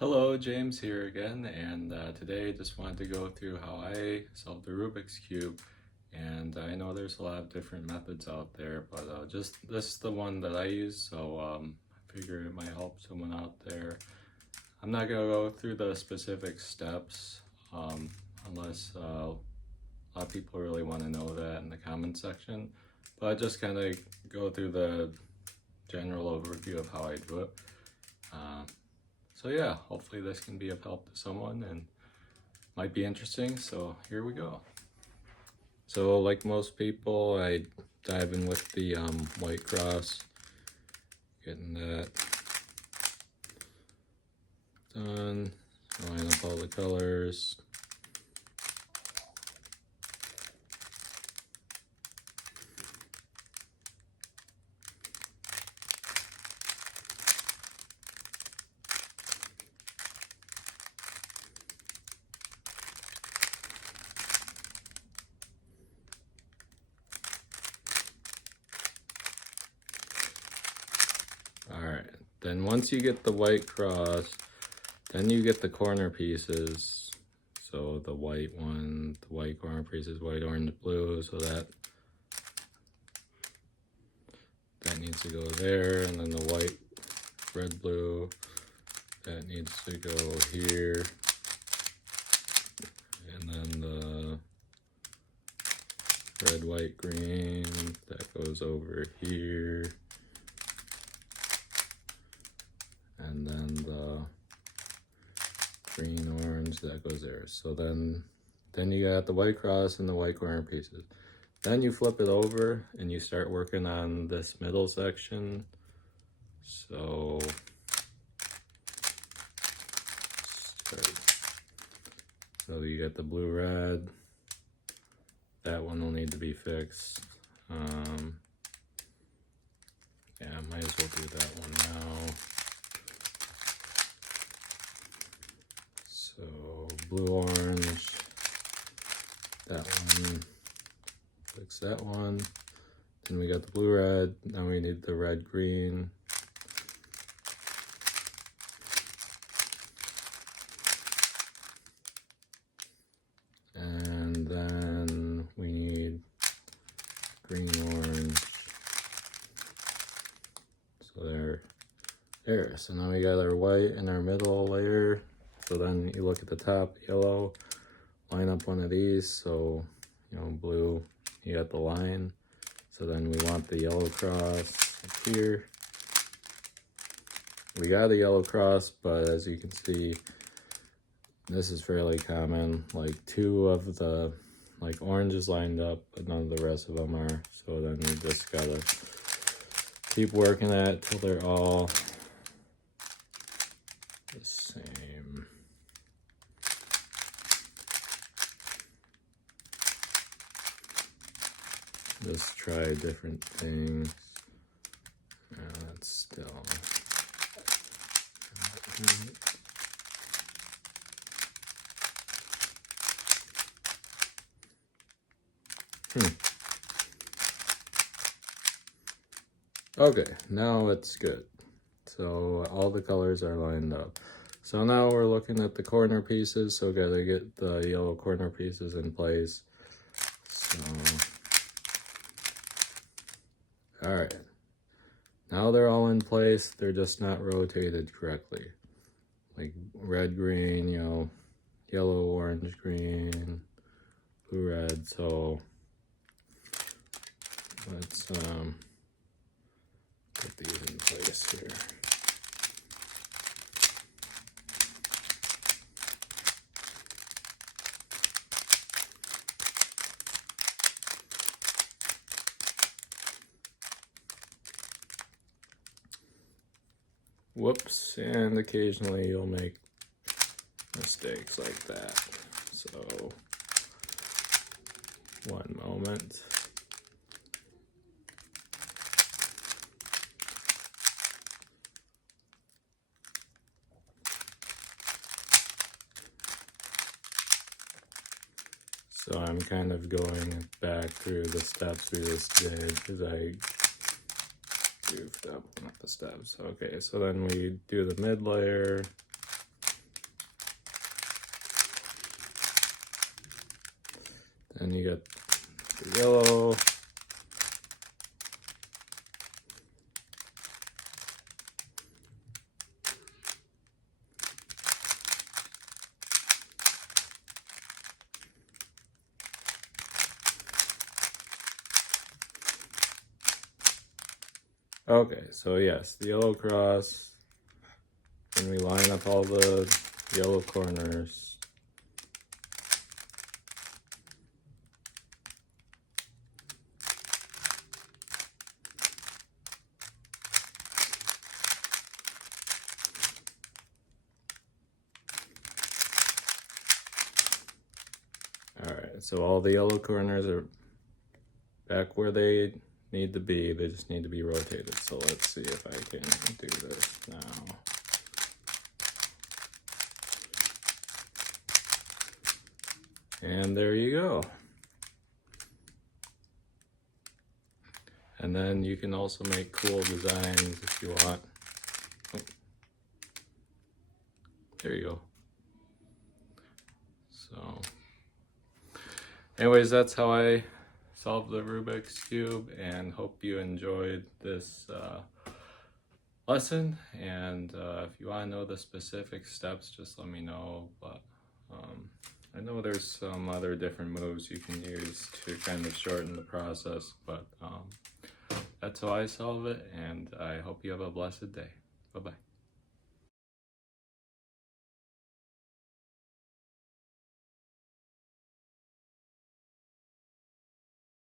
Hello, James here again, and today I just wanted to go through how I solved the Rubik's Cube. And I know there's a lot of different methods out there, but just this is the one that I use, so I figure it might help someone out there. I'm not going to go through the specific steps unless a lot of people really want to know that in the comment section, but I just kind of go through the general overview of how I do it. So yeah, hopefully this can be of help to someone and might be interesting, so here we go. So like most people, I dive in with the white cross, getting that done, line up all the colors. Alright, then once you get the white cross, then you get the corner pieces. So the white one, the white corner pieces, white, orange, blue, so that needs to go there, and then the white, red, blue, that needs to go here, and then the red, white, green, that goes over here, and then the green, orange, that goes there. So then you got the white cross and the white corner pieces. Then you flip it over and you start working on this middle section. So you got the blue, red. That one will need to be fixed. Yeah, I might as well do that one now. So blue, orange, that one, fix that one. Then we got the blue, red. Now we need the red, green. And then we need green, orange. So there. So now we got our white in our middle layer. So then you look at the top, yellow, line up one of these. So, blue, you got the line. So then we want the yellow cross up here. We got a yellow cross, but as you can see, this is fairly common. Like two of the oranges lined up, but none of the rest of them are. So then you just gotta keep working at it till they're all the same. Just try different things. That's still. Okay, now it's good. So all the colors are lined up. So now we're looking at the corner pieces. So gotta get the yellow corner pieces in place. So, all right. Now they're all in place. They're just not rotated correctly. Like red, green, yellow, orange, green, blue, red. So let's put these in place here. Whoops, and occasionally you'll make mistakes like that. So, one moment. So I'm kind of going back through the steps we just did because I goofed up with the steps. Okay, so then we do the mid layer, And you get the yellow. Okay, so yes, the yellow cross, and we line up all the yellow corners. Alright, so all the yellow corners are back where they need to be. They just need to be rotated. So let's see if I can do this now. And there you go. And then you can also make cool designs if you want. Oh. There you go. So anyways, that's how I solved the Rubik's Cube, and hope you enjoyed this lesson. And if you want to know the specific steps, just let me know. But I know there's some other different moves you can use to kind of shorten the process, but that's how I solve it, and I hope you have a blessed day. Bye-bye.